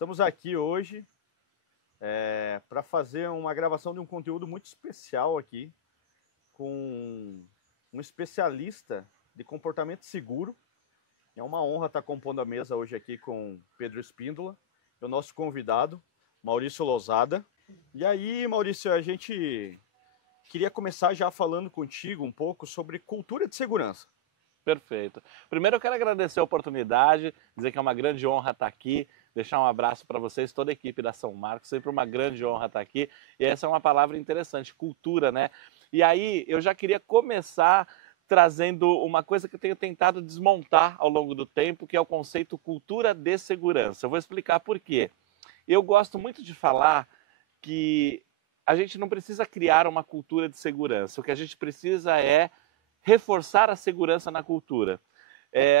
Estamos aqui hoje para fazer uma gravação de um conteúdo muito especial aqui com um especialista de comportamento seguro. É uma honra estar compondo a mesa hoje aqui com Pedro Espíndola, o nosso convidado, Maurício Lousada. E aí, Maurício, a gente queria começar já falando contigo um pouco sobre cultura de segurança. Perfeito. Primeiro eu quero agradecer a oportunidade, dizer que é uma grande honra estar aqui, deixar um abraço para vocês, toda a equipe da São Marcos, sempre uma grande honra estar aqui. E essa é uma palavra interessante, cultura, né? E aí eu já queria começar trazendo uma coisa que eu tenho tentado desmontar ao longo do tempo, que é o conceito cultura de segurança. Eu vou explicar por quê. Eu gosto muito de falar que a gente não precisa criar uma cultura de segurança, o que a gente precisa é reforçar a segurança na cultura.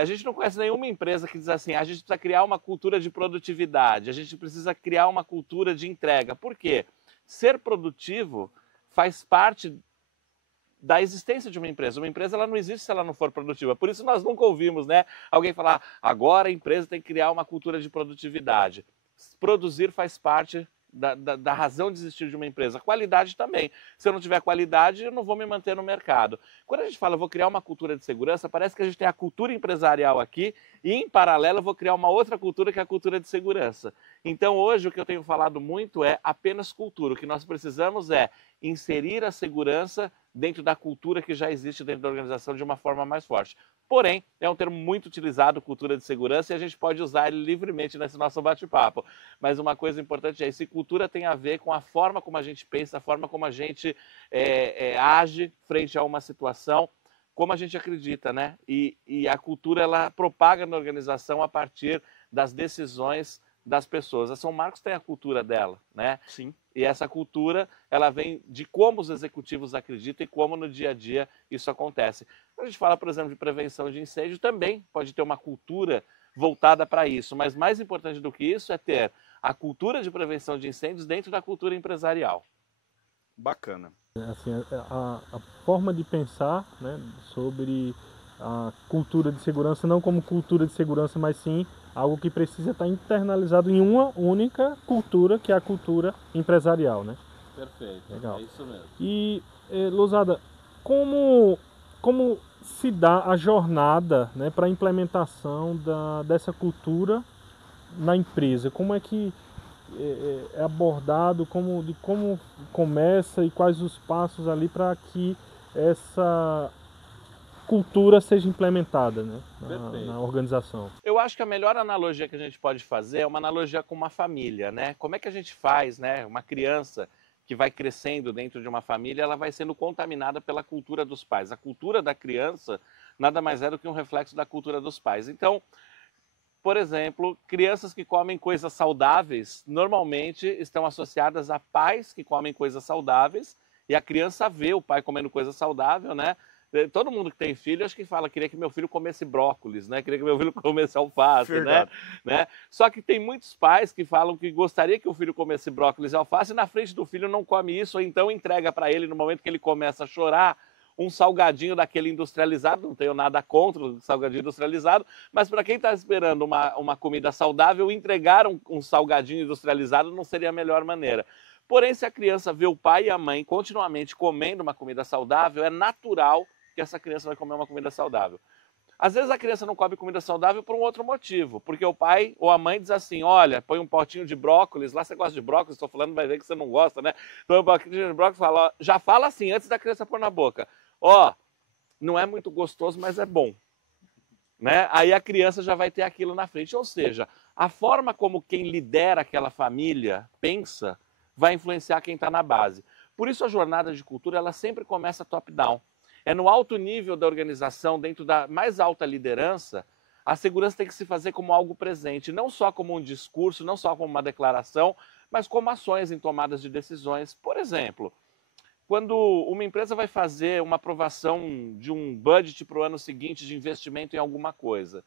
A gente não conhece nenhuma empresa que diz assim, a gente precisa criar uma cultura de produtividade, a gente precisa criar uma cultura de entrega. Por quê? Ser produtivo faz parte da existência de uma empresa. Uma empresa ela não existe se ela não for produtiva. Por isso nós nunca ouvimos, né, alguém falar, agora a empresa tem que criar uma cultura de produtividade. Produzir faz parte da razão de existir de uma empresa. Qualidade também. Se eu não tiver qualidade, eu não vou me manter no mercado. Quando a gente fala, vou criar uma cultura de segurança, parece que a gente tem a cultura empresarial aqui e, em paralelo, eu vou criar uma outra cultura que é a cultura de segurança. Então, hoje, o que eu tenho falado muito é apenas cultura. O que nós precisamos é inserir a segurança dentro da cultura que já existe dentro da organização de uma forma mais forte. Porém, é um termo muito utilizado, cultura de segurança, e a gente pode usar ele livremente nesse nosso bate-papo. Mas uma coisa importante é isso, cultura tem a ver com a forma como a gente pensa, a forma como a gente age frente a uma situação, como a gente acredita, né? E a cultura, ela propaga na organização a partir das decisões das pessoas. A São Marcos tem a cultura dela, né? Sim. E essa cultura, ela vem de como os executivos acreditam e como no dia a dia isso acontece. Quando a gente fala, por exemplo, de prevenção de incêndio, também pode ter uma cultura voltada para isso, mas mais importante do que isso é ter a cultura de prevenção de incêndios dentro da cultura empresarial. Bacana. Assim, a forma de pensar, né, sobre a cultura de segurança, não como cultura de segurança, mas sim algo que precisa estar internalizado em uma única cultura, que é a cultura empresarial, né? Perfeito, legal. É isso mesmo. E, Lousada, como se dá a jornada, né, para a implementação dessa cultura na empresa? Como é que é abordado, como começa e quais os passos ali para que essa cultura seja implementada, né, na organização? Eu acho que a melhor analogia que a gente pode fazer é uma analogia com uma família, né? Como é que a gente faz, né? Uma criança que vai crescendo dentro de uma família, ela vai sendo contaminada pela cultura dos pais. A cultura da criança nada mais é do que um reflexo da cultura dos pais. Então, por exemplo, crianças que comem coisas saudáveis normalmente estão associadas a pais que comem coisas saudáveis e a criança vê o pai comendo coisa saudável, né? Todo mundo que tem filho, acho que fala, queria que meu filho comesse brócolis, né? Queria que meu filho comesse alface, né? Só que tem muitos pais que falam que gostaria que o filho comesse brócolis e alface e na frente do filho não come isso, ou então entrega para ele no momento que ele começa a chorar, um salgadinho daquele industrializado, não tenho nada contra o salgadinho industrializado, mas para quem está esperando uma comida saudável, entregar um salgadinho industrializado não seria a melhor maneira. Porém, se a criança vê o pai e a mãe continuamente comendo uma comida saudável, é natural que essa criança vai comer uma comida saudável. Às vezes a criança não come comida saudável por um outro motivo, porque o pai ou a mãe diz assim, olha, põe um potinho de brócolis, lá você gosta de brócolis, estou falando, vai ver que você não gosta, né? Põe um potinho de brócolis e fala, ó, já fala assim, antes da criança pôr na boca, ó, não é muito gostoso, mas é bom. Né? Aí a criança já vai ter aquilo na frente, ou seja, a forma como quem lidera aquela família pensa vai influenciar quem está na base. Por isso a jornada de cultura ela sempre começa top-down. É no alto nível da organização, dentro da mais alta liderança, a segurança tem que se fazer como algo presente, não só como um discurso, não só como uma declaração, mas como ações em tomadas de decisões. Por exemplo, quando uma empresa vai fazer uma aprovação de um budget para o ano seguinte de investimento em alguma coisa,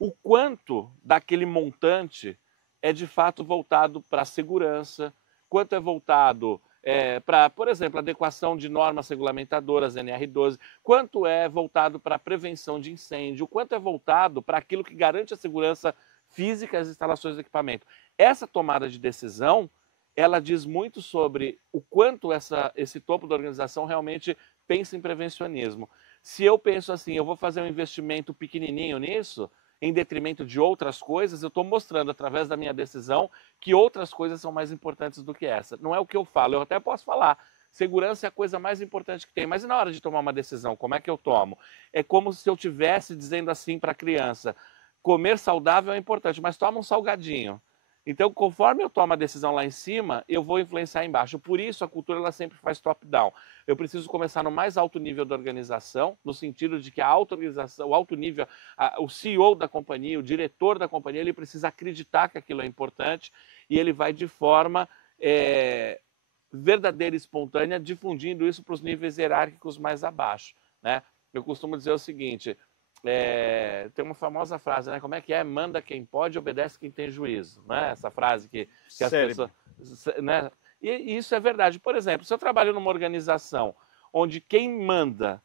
o quanto daquele montante é de fato voltado para a segurança, quanto é voltado para, por exemplo, adequação de normas regulamentadoras, NR12, quanto é voltado para a prevenção de incêndio, quanto é voltado para aquilo que garante a segurança física, as instalações do equipamento. Essa tomada de decisão, ela diz muito sobre o quanto esse topo da organização realmente pensa em prevencionismo. Se eu penso assim, eu vou fazer um investimento pequenininho nisso, em detrimento de outras coisas, eu estou mostrando através da minha decisão que outras coisas são mais importantes do que essa. Não é o que eu falo, eu até posso falar, segurança é a coisa mais importante que tem, mas e na hora de tomar uma decisão, como é que eu tomo? É como se eu estivesse dizendo assim para a criança, comer saudável é importante, mas toma um salgadinho. Então, conforme eu tomo a decisão lá em cima, eu vou influenciar embaixo. Por isso, a cultura ela sempre faz top-down. Eu preciso começar no mais alto nível da organização, no sentido de que a auto-organização, o alto nível, o CEO da companhia, o diretor da companhia, ele precisa acreditar que aquilo é importante e ele vai de forma verdadeira e espontânea, difundindo isso para os níveis hierárquicos mais abaixo, né? Eu costumo dizer o seguinte... tem uma famosa frase, né? Como é que é? Manda quem pode, obedece quem tem juízo, né? Essa frase que as pessoas... Né? E isso é verdade. Por exemplo, se eu trabalho numa organização onde quem manda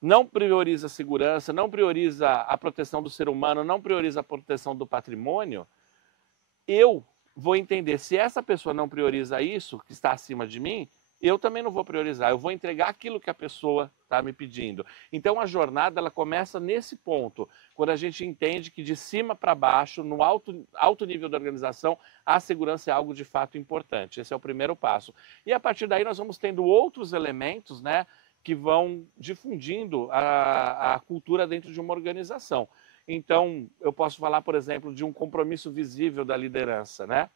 não prioriza a segurança, não prioriza a proteção do ser humano, não prioriza a proteção do patrimônio, eu vou entender, se essa pessoa não prioriza isso, que está acima de mim, eu também não vou priorizar, eu vou entregar aquilo que a pessoa está me pedindo. Então a jornada ela começa nesse ponto, quando a gente entende que de cima para baixo, no alto nível da organização, a segurança é algo de fato importante. Esse é o primeiro passo. E a partir daí nós vamos tendo outros elementos, né, que vão difundindo a cultura dentro de uma organização. Então eu posso falar, por exemplo, de um compromisso visível da liderança, né?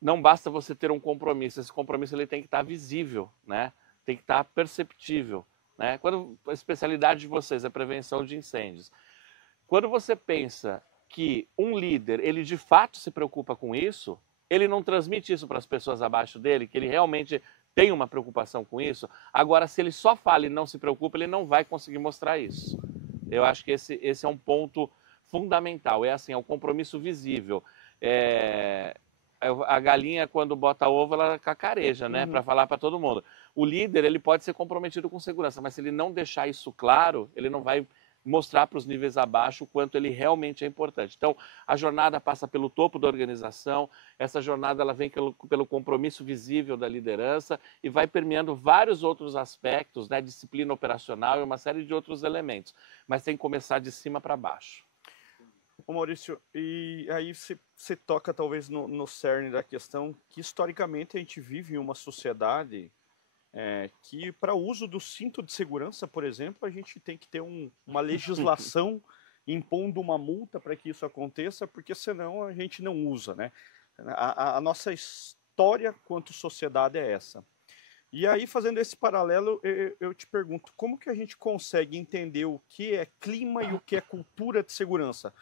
Não basta você ter um compromisso, esse compromisso ele tem que estar visível, né? Tem que estar perceptível, né? Quando a especialidade de vocês é prevenção de incêndios, quando você pensa que um líder, ele de fato se preocupa com isso, ele não transmite isso para as pessoas abaixo dele, que ele realmente tem uma preocupação com isso. Agora, se ele só fala e não se preocupa, ele não vai conseguir mostrar isso. Eu acho que esse é um ponto fundamental, é assim, é o compromisso visível. A galinha, quando bota ovo, ela cacareja, né? Para falar para todo mundo. O líder, ele pode ser comprometido com segurança, mas se ele não deixar isso claro, ele não vai mostrar para os níveis abaixo o quanto ele realmente é importante. Então, a jornada passa pelo topo da organização, essa jornada ela vem pelo compromisso visível da liderança e vai permeando vários outros aspectos, né? Disciplina operacional e uma série de outros elementos, mas tem que começar de cima para baixo. Ô Maurício, e aí você toca talvez no cerne da questão que historicamente a gente vive em uma sociedade que para o uso do cinto de segurança, por exemplo, a gente tem que ter uma legislação impondo uma multa para que isso aconteça, porque senão a gente não usa, né? A nossa história quanto sociedade é essa. E aí, fazendo esse paralelo, eu te pergunto, como que a gente consegue entender o que é clima e o que é cultura de segurança?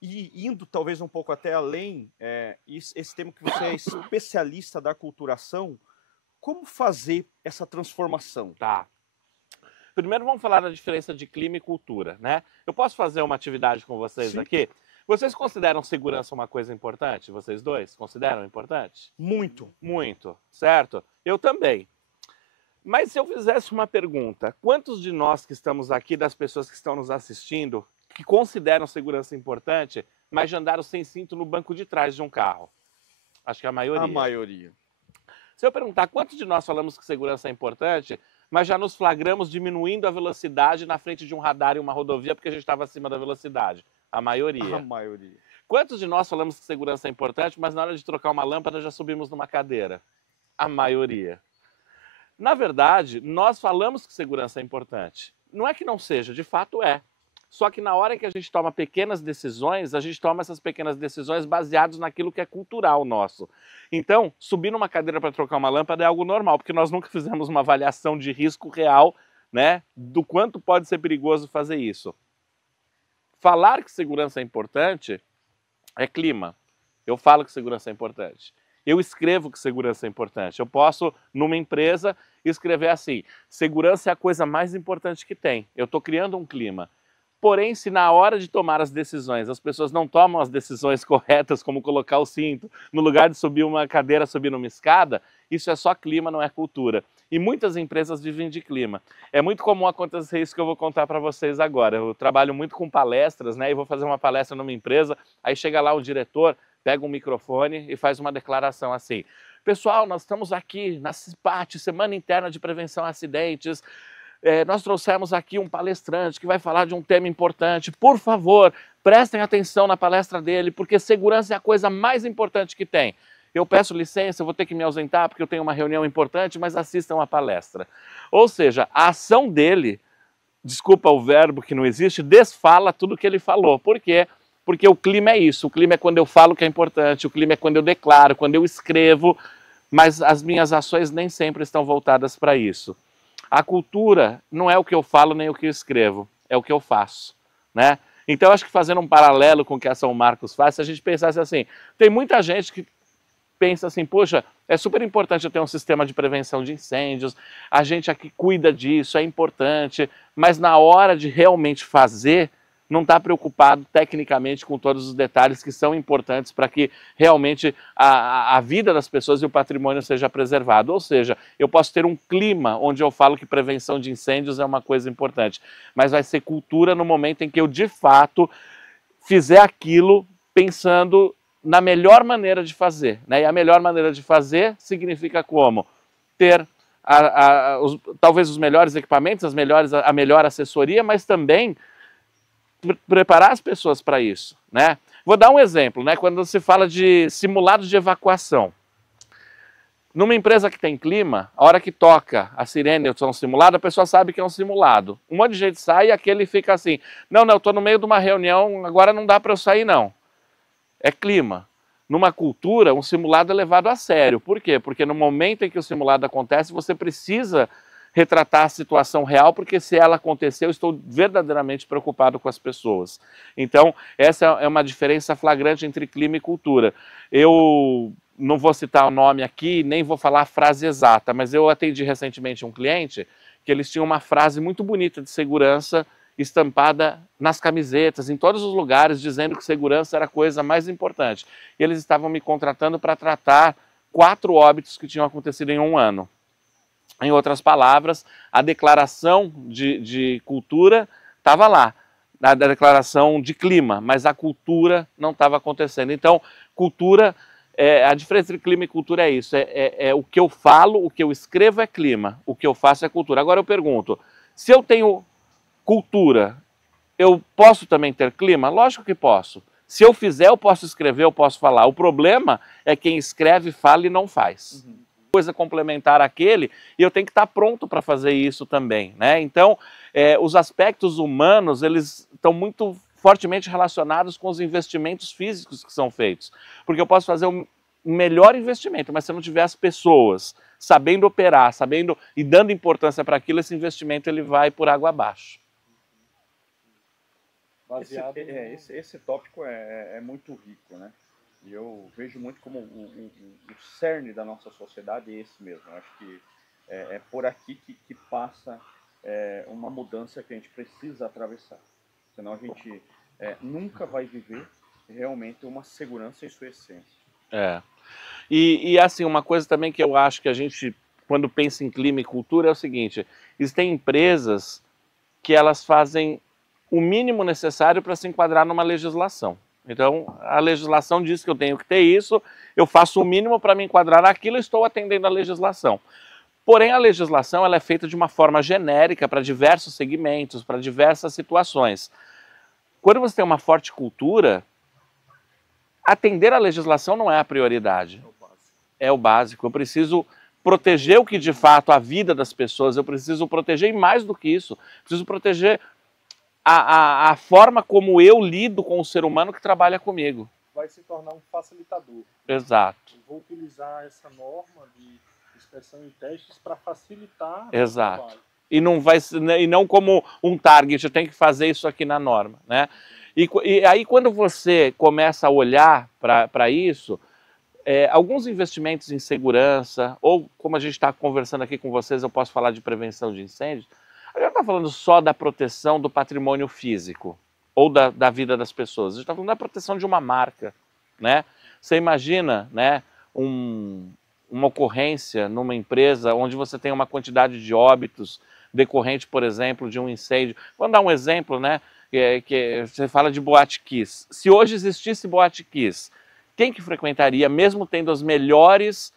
E indo talvez um pouco até além, esse tema que você é especialista da aculturação, como fazer essa transformação? Tá. Primeiro vamos falar da diferença de clima e cultura, né? Eu posso fazer uma atividade com vocês Sim. aqui? Vocês consideram segurança uma coisa importante? Vocês dois consideram importante? Muito. Muito, certo? Eu também. Mas se eu fizesse uma pergunta, quantos de nós que estamos aqui, das pessoas que estão nos assistindo, que consideram segurança importante, mas já andaram sem cinto no banco de trás de um carro? Acho que a maioria. A maioria. Se eu perguntar quantos de nós falamos que segurança é importante, mas já nos flagramos diminuindo a velocidade na frente de um radar em uma rodovia porque a gente estava acima da velocidade? A maioria. A maioria. Quantos de nós falamos que segurança é importante, mas na hora de trocar uma lâmpada já subimos numa cadeira? A maioria. Na verdade, nós falamos que segurança é importante. Não é que não seja, de fato é. Só que na hora que a gente toma pequenas decisões, a gente toma essas pequenas decisões baseadas naquilo que é cultural nosso. Então, subir numa cadeira para trocar uma lâmpada é algo normal, porque nós nunca fizemos uma avaliação de risco real, né, do quanto pode ser perigoso fazer isso. Falar que segurança é importante é clima. Eu falo que segurança é importante. Eu escrevo que segurança é importante. Eu posso, numa empresa, escrever assim: segurança é a coisa mais importante que tem. Eu estou criando um clima. Porém, se na hora de tomar as decisões, as pessoas não tomam as decisões corretas, como colocar o cinto, no lugar de subir uma cadeira, subir numa escada, isso é só clima, não é cultura. E muitas empresas vivem de clima. É muito comum acontecer isso que eu vou contar para vocês agora. Eu trabalho muito com palestras, né? E vou fazer uma palestra numa empresa, aí chega lá o diretor, pega um microfone e faz uma declaração assim: pessoal, nós estamos aqui na CIPAT, Semana Interna de Prevenção a Acidentes. Nós trouxemos aqui um palestrante que vai falar de um tema importante. Por favor, prestem atenção na palestra dele, porque segurança é a coisa mais importante que tem. Eu peço licença, eu vou ter que me ausentar porque eu tenho uma reunião importante, mas assistam a palestra. Ou seja, a ação dele, desculpa o verbo que não existe, desfala tudo que ele falou. Por quê? Porque o clima é isso, o clima é quando eu falo que é importante, o clima é quando eu declaro, quando eu escrevo, mas as minhas ações nem sempre estão voltadas para isso. A cultura não é o que eu falo nem o que eu escrevo, é o que eu faço, né? Então, acho que fazendo um paralelo com o que a São Marcos faz, se a gente pensasse assim, tem muita gente que pensa assim, poxa, é super importante eu ter um sistema de prevenção de incêndios, a gente aqui cuida disso, é importante, mas na hora de realmente fazer, não está preocupado tecnicamente com todos os detalhes que são importantes para que realmente a vida das pessoas e o patrimônio seja preservado. Ou seja, eu posso ter um clima onde eu falo que prevenção de incêndios é uma coisa importante, mas vai ser cultura no momento em que eu, de fato, fizer aquilo pensando na melhor maneira de fazer, né? E a melhor maneira de fazer significa como? Ter talvez os melhores equipamentos, a melhor assessoria, mas também preparar as pessoas para isso, né? Vou dar um exemplo, né? Quando se fala de simulados de evacuação. Numa empresa que tem clima, a hora que toca a sirene ou um simulado, a pessoa sabe que é um simulado. Um monte de gente sai e aquele fica assim, não, eu estou no meio de uma reunião, agora não dá para eu sair não. É clima. Numa cultura, um simulado é levado a sério. Por quê? Porque no momento em que o simulado acontece, você precisa retratar a situação real, porque se ela acontecer, eu estou verdadeiramente preocupado com as pessoas. Então, essa é uma diferença flagrante entre clima e cultura. Eu não vou citar o nome aqui, nem vou falar a frase exata, mas eu atendi recentemente um cliente que eles tinham uma frase muito bonita de segurança estampada nas camisetas, em todos os lugares, dizendo que segurança era a coisa mais importante. E eles estavam me contratando para tratar 4 óbitos que tinham acontecido em um ano. Em outras palavras, a declaração de cultura estava lá, a declaração de clima, mas a cultura não estava acontecendo. Então, cultura, a diferença entre clima e cultura é isso, é o que eu falo, o que eu escrevo é clima, o que eu faço é cultura. Agora eu pergunto, se eu tenho cultura, eu posso também ter clima? Lógico que posso. Se eu fizer, eu posso escrever, eu posso falar. O problema é quem escreve, fala e não faz. Coisa complementar àquele, e eu tenho que estar pronto para fazer isso também, né? Então, os aspectos humanos, eles estão muito fortemente relacionados com os investimentos físicos que são feitos. Porque eu posso fazer um melhor investimento, mas se eu não tiver as pessoas sabendo operar, sabendo e dando importância para aquilo, esse investimento ele vai por água abaixo. Esse tópico é muito rico, né? E eu vejo muito como o cerne da nossa sociedade é esse mesmo. Eu acho que é por aqui que passa uma mudança que a gente precisa atravessar. Senão a gente nunca vai viver realmente uma segurança em sua essência. E assim, uma coisa também que eu acho que a gente, quando pensa em clima e cultura, é o seguinte: existem empresas que elas fazem o mínimo necessário para se enquadrar numa legislação. Então, a legislação diz que eu tenho que ter isso, eu faço o mínimo para me enquadrar naquilo e estou atendendo a legislação. Porém, a legislação ela é feita de uma forma genérica para diversos segmentos, para diversas situações. Quando você tem uma forte cultura, atender a legislação não é a prioridade. É o básico. Eu preciso proteger o que de fato a vida das pessoas, eu preciso proteger, e mais do que isso, preciso proteger a forma como eu lido com o ser humano que trabalha comigo. Vai se tornar um facilitador. Exato. Eu vou utilizar essa norma de inspeção e testes para facilitar Exato. o trabalho. E não como um target, eu tenho que fazer isso aqui na norma, né? E aí quando você começa a olhar para isso, alguns investimentos em segurança, ou como a gente está conversando aqui com vocês, eu posso falar de prevenção de incêndios, A gente não está falando só da proteção do patrimônio físico ou da vida das pessoas. A gente está falando da proteção de uma marca, né? Você imagina, né, uma ocorrência numa empresa onde você tem uma quantidade de óbitos decorrente, por exemplo, de um incêndio. Vamos dar um exemplo, né? Que você fala de Boate Kiss. Se hoje existisse Boate Kiss, quem que frequentaria, mesmo tendo os melhores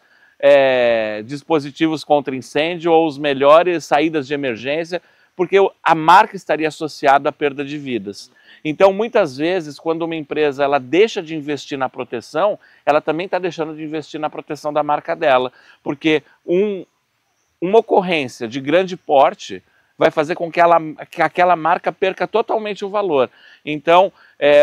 dispositivos contra incêndio ou as melhores saídas de emergência, porque a marca estaria associada à perda de vidas. Então, muitas vezes, quando uma empresa ela deixa de investir na proteção, ela também está deixando de investir na proteção da marca dela, porque uma ocorrência de grande porte vai fazer com que aquela marca perca totalmente o valor. Então,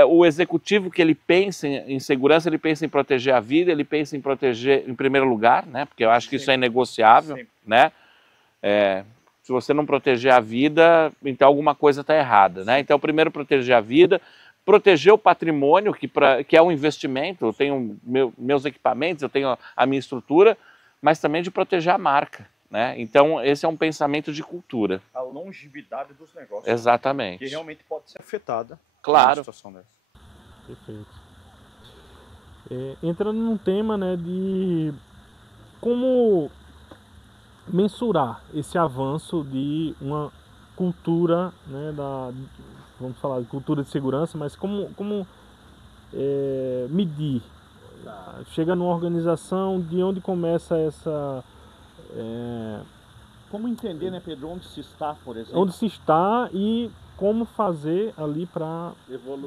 o executivo que ele pensa em segurança, ele pensa em proteger a vida, ele pensa em proteger em primeiro lugar, né? Porque eu acho que isso é inegociável, né? Se você não proteger a vida, então alguma coisa está errada, né? Então, primeiro proteger a vida, proteger o patrimônio, que é um investimento, eu tenho meus equipamentos, eu tenho a minha estrutura, mas também de proteger a marca, né? Então, esse é um pensamento de cultura. A longevidade dos negócios. Exatamente. Que realmente pode ser afetada. Claro. Numa situação dessa. Perfeito. Entrando num tema, né, de como mensurar esse avanço de uma cultura, né, vamos falar de cultura de segurança, mas como medir? Chega numa organização, de onde começa essa... Como entender, né, Pedro, onde se está, por exemplo? Onde se está e como fazer ali para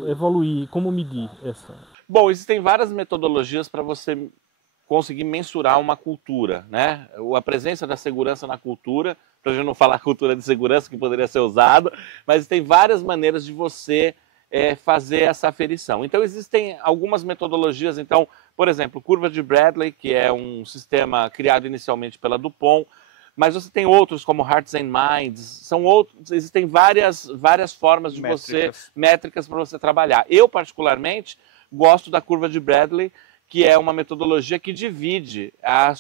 evoluir, como medir essa... Bom, existem várias metodologias para você conseguir mensurar uma cultura, né? A presença da segurança na cultura, para a gente não falar cultura de segurança, que poderia ser usado, mas tem várias maneiras de você fazer essa aferição. Então, existem algumas metodologias. Então, por exemplo, curva de Bradley, que é um sistema criado inicialmente pela DuPont, mas você tem outros como Hearts and Minds, existem várias formas de métricas para você trabalhar. Eu, particularmente, gosto da curva de Bradley, que é uma metodologia que divide a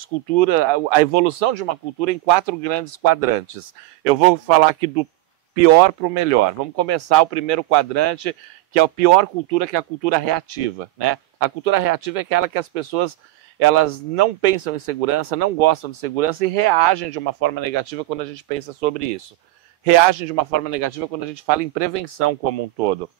evolução de uma cultura em 4 grandes quadrantes. Eu vou falar aqui do pior para o melhor. Vamos começar o primeiro quadrante, que é a pior cultura, que é a cultura reativa, né? A cultura reativa é aquela que as pessoas elas não pensam em segurança, não gostam de segurança e reagem de uma forma negativa quando a gente pensa sobre isso. Reagem de uma forma negativa quando a gente fala em prevenção como um todo.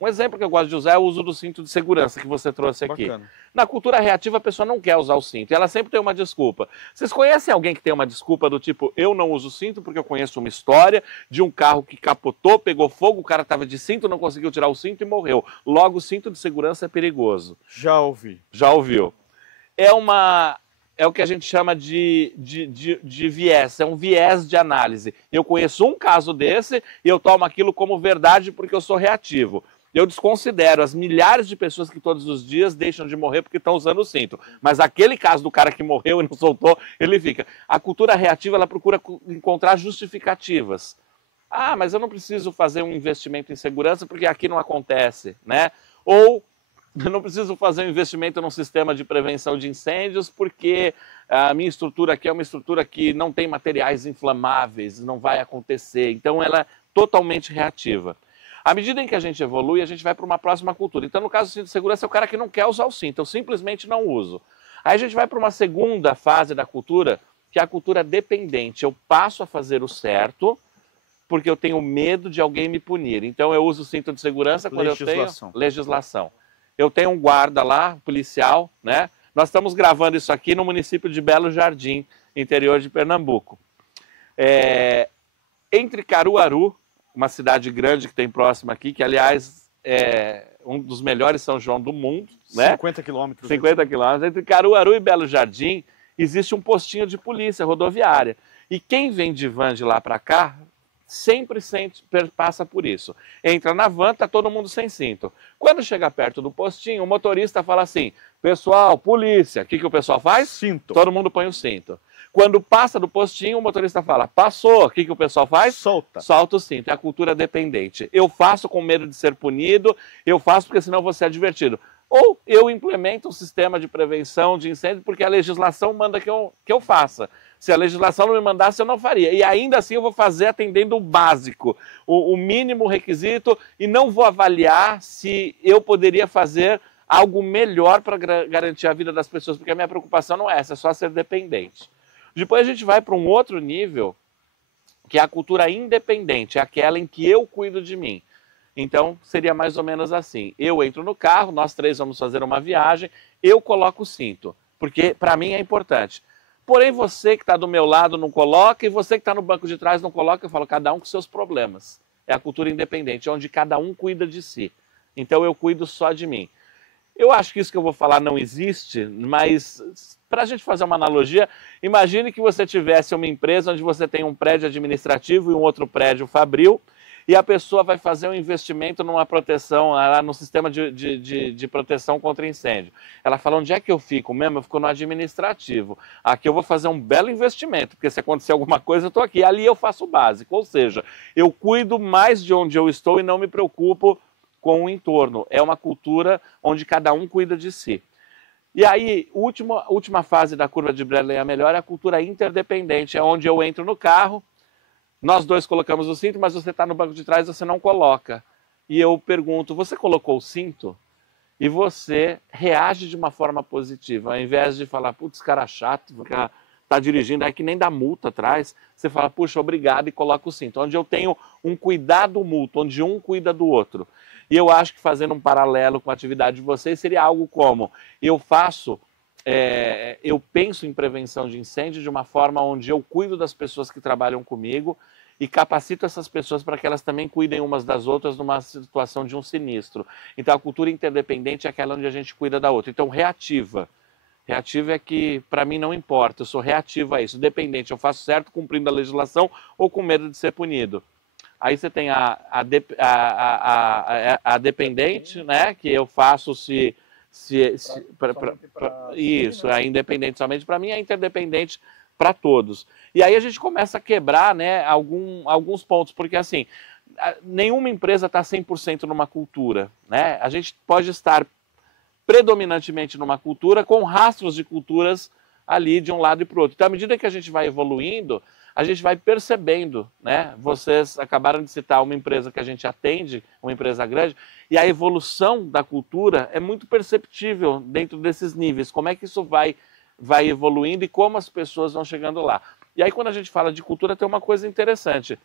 Um exemplo que eu gosto de usar é o uso do cinto de segurança que você trouxe aqui. Bacana. Na cultura reativa, a pessoa não quer usar o cinto e ela sempre tem uma desculpa. Vocês conhecem alguém que tem uma desculpa do tipo, eu não uso cinto porque eu conheço uma história de um carro que capotou, pegou fogo, o cara estava de cinto, não conseguiu tirar o cinto e morreu. Logo, o cinto de segurança é perigoso. Já ouvi. Já ouviu? É o que a gente chama de viés, é um viés de análise. Eu conheço um caso desse e eu tomo aquilo como verdade porque eu sou reativo. Eu desconsidero as milhares de pessoas que todos os dias deixam de morrer porque estão usando o cinto. Mas aquele caso do cara que morreu e não soltou, ele fica. A cultura reativa, ela procura encontrar justificativas. Ah, mas eu não preciso fazer um investimento em segurança porque aqui não acontece, né? Ou eu não preciso fazer um investimento num sistema de prevenção de incêndios porque a minha estrutura aqui é uma estrutura que não tem materiais inflamáveis, não vai acontecer. Então ela é totalmente reativa. À medida em que a gente evolui, a gente vai para uma próxima cultura. Então, no caso do cinto de segurança, é o cara que não quer usar o cinto, eu simplesmente não uso. Aí a gente vai para uma segunda fase da cultura, que é a cultura dependente. Eu passo a fazer o certo porque eu tenho medo de alguém me punir. Então, eu uso o cinto de segurança quando eu tenho legislação. Eu tenho um guarda lá, policial, né? Nós estamos gravando isso aqui no município de Belo Jardim, interior de Pernambuco. Entre Caruaru, uma cidade grande que tem próxima aqui, que, aliás, é um dos melhores São João do mundo, né? 50 quilômetros. 50 quilômetros. Entre Caruaru e Belo Jardim, existe um postinho de polícia rodoviária. E quem vem de van de lá para cá, sempre passa por isso. Entra na van, tá todo mundo sem cinto. Quando chega perto do postinho, o motorista fala assim, pessoal, polícia. O que o pessoal faz? Cinto. Todo mundo põe o cinto. Quando passa do postinho, o motorista fala, passou. O que o pessoal faz? Solta. Solta o cinto. É a cultura dependente. Eu faço com medo de ser punido, eu faço porque senão vou ser advertido. Ou eu implemento um sistema de prevenção de incêndio porque a legislação manda que eu faça. Se a legislação não me mandasse, eu não faria. E ainda assim eu vou fazer atendendo o básico, o mínimo requisito, e não vou avaliar se eu poderia fazer algo melhor para garantir a vida das pessoas, porque a minha preocupação não é essa, é só ser dependente. Depois a gente vai para um outro nível, que é a cultura independente, é aquela em que eu cuido de mim. Então, seria mais ou menos assim. Eu entro no carro, nós três vamos fazer uma viagem, eu coloco o cinto, porque para mim é importante. Porém, você que está do meu lado não coloca, e você que está no banco de trás não coloca, eu falo, cada um com seus problemas. É a cultura independente, onde cada um cuida de si. Então, eu cuido só de mim. Eu acho que isso que eu vou falar não existe, mas para a gente fazer uma analogia, imagine que você tivesse uma empresa onde você tem um prédio administrativo e um outro prédio fabril, e a pessoa vai fazer um investimento numa proteção, lá no sistema de proteção contra incêndio. Ela fala, onde é que eu fico mesmo? Eu fico no administrativo. Aqui eu vou fazer um belo investimento, porque se acontecer alguma coisa eu estou aqui. Ali eu faço o básico, ou seja, eu cuido mais de onde eu estou e não me preocupo com o entorno. É uma cultura onde cada um cuida de si. E aí, última fase da curva de Bradley a melhor é a cultura interdependente, é onde eu entro no carro, nós dois colocamos o cinto, mas você está no banco de trás, você não coloca. E eu pergunto, você colocou o cinto? E você reage de uma forma positiva, ao invés de falar, putz, cara chato, está dirigindo, é que nem dá multa atrás, você fala, puxa, obrigado, e coloca o cinto. Onde eu tenho um cuidado mútuo, onde um cuida do outro. E eu acho que fazendo um paralelo com a atividade de vocês, seria algo como, eu penso em prevenção de incêndio de uma forma onde eu cuido das pessoas que trabalham comigo e capacito essas pessoas para que elas também cuidem umas das outras numa situação de um sinistro. Então a cultura interdependente é aquela onde a gente cuida da outra. Então reativa. Reativa é que para mim não importa, eu sou reativa a isso. Dependente, eu faço certo cumprindo a legislação ou com medo de ser punido. Aí você tem a dependente, né, que eu faço isso, é independente somente para mim, é interdependente para todos. E aí a gente começa a quebrar, né, alguns pontos, porque assim, nenhuma empresa está 100% numa cultura, né? A gente pode estar predominantemente numa cultura com rastros de culturas ali de um lado e para o outro. Então, à medida que a gente vai evoluindo, a gente vai percebendo, né? Vocês acabaram de citar uma empresa que a gente atende, uma empresa grande, e a evolução da cultura é muito perceptível dentro desses níveis. Como é que isso vai evoluindo e como as pessoas vão chegando lá. E aí, quando a gente fala de cultura, tem uma coisa interessante.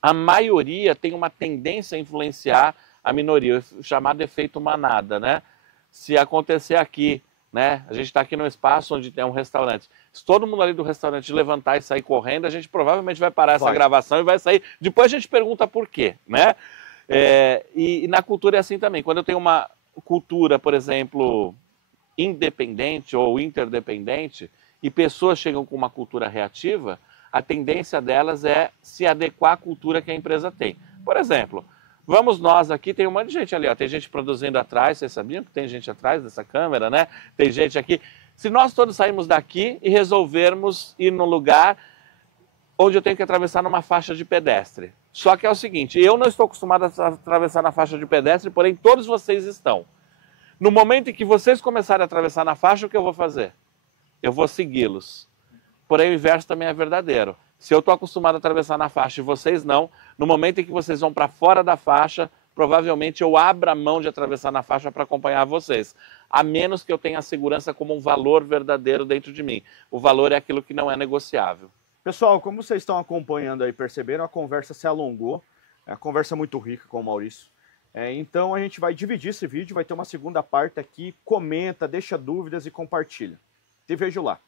A maioria tem uma tendência a influenciar a minoria, o chamado efeito manada, né? Se acontecer aqui, né? A gente está aqui num espaço onde tem um restaurante. Se todo mundo ali do restaurante levantar e sair correndo, a gente provavelmente vai parar essa gravação e vai sair. Depois a gente pergunta por quê, né? E na cultura é assim também. Quando eu tenho uma cultura, por exemplo, independente ou interdependente, e pessoas chegam com uma cultura reativa, a tendência delas é se adequar à cultura que a empresa tem. Por exemplo, vamos nós aqui, tem um monte de gente ali, ó, tem gente produzindo atrás, vocês sabiam que tem gente atrás dessa câmera, né? Tem gente aqui. Se nós todos sairmos daqui e resolvermos ir num lugar onde eu tenho que atravessar numa faixa de pedestre. Só que é o seguinte, eu não estou acostumado a atravessar na faixa de pedestre, porém todos vocês estão. No momento em que vocês começarem a atravessar na faixa, o que eu vou fazer? Eu vou segui-los. Porém, o inverso também é verdadeiro. Se eu estou acostumado a atravessar na faixa e vocês não, no momento em que vocês vão para fora da faixa, provavelmente eu abra mão de atravessar na faixa para acompanhar vocês. A menos que eu tenha a segurança como um valor verdadeiro dentro de mim. O valor é aquilo que não é negociável. Pessoal, como vocês estão acompanhando aí, perceberam, a conversa se alongou. É uma conversa muito rica com o Maurício. Então a gente vai dividir esse vídeo, vai ter uma segunda parte aqui. Comenta, deixa dúvidas e compartilha. Te vejo lá.